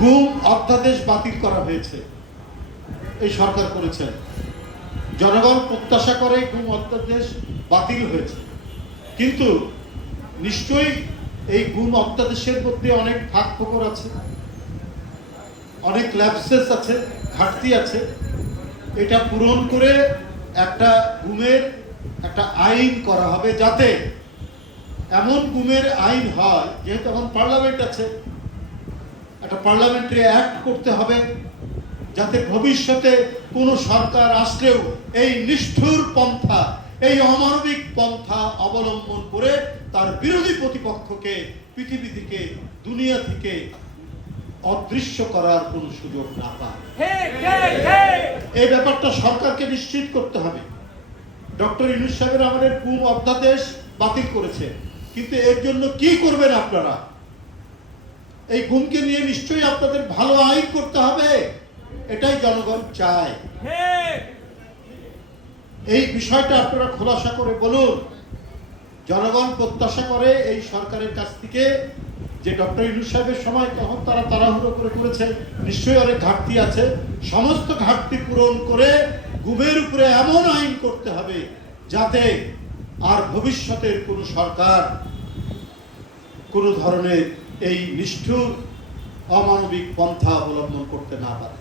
গুম অধ্যাদেশ বাতিল করা হয়েছে, এই সরকার করেছেন। জনগণ প্রত্যাশা করে গুম অধ্যাদেশ বাতিল হয়েছে, কিন্তু নিশ্চয়ই এই গুম অধ্যাদেশের মধ্যে অনেক ফাঁক ফোকর আছে, অনেক ল্যাপসেস আছে, ঘাটতি আছে। এটা পূরণ করে একটা গুমের একটা আইন করা হবে, যাতে এমন গুমের আইন হয়, যেহেতু এখন পার্লামেন্ট আছে, একটা পার্লামেন্টারি অ্যাক্ট করতে হবে, যাতে ভবিষ্যতে কোনো সরকার আসলেও এই নিষ্ঠুর পন্থা, এই অমানবিক পন্থা অবলম্বন করে তার বিরোধী প্রতিপক্ষকে পৃথিবী থেকে, দুনিয়া থেকে অদৃশ্য করার কোনো সুযোগ না পায়। এই ব্যাপারটা সরকারকে নিশ্চিত করতে হবে। ডক্টর ইউনূস সাহেবের আমাদের গুম অধ্যাদেশ বাতিল করেছে, কিন্তু এর জন্য কি করবেন আপনারা? এই গুমকে নিয়ে নিশ্চয়ই আপনাদের ভালো আইন করতে হবে, এটাই জনগণ চায়। এই বিষয়টা আপনারা খোলাসা করে বলুন। জনগণ প্রত্যাশা করে এই সরকারের কাছ থেকে, যে ডক্টর ইউনূস সাহেবের সময় তখন তারা তাড়াহুড়ো করে করেছে, নিশ্চয়ই অনেক ঘাটতি আছে, সমস্ত ঘাটতি পূরণ করে গুমের উপরে এমন আইন করতে হবে যাতে আর ভবিষ্যতের কোনো সরকার কোনো ধরনের এই নিষ্ঠুর অমানবিক পন্থা অবলম্বন করতে না পারে।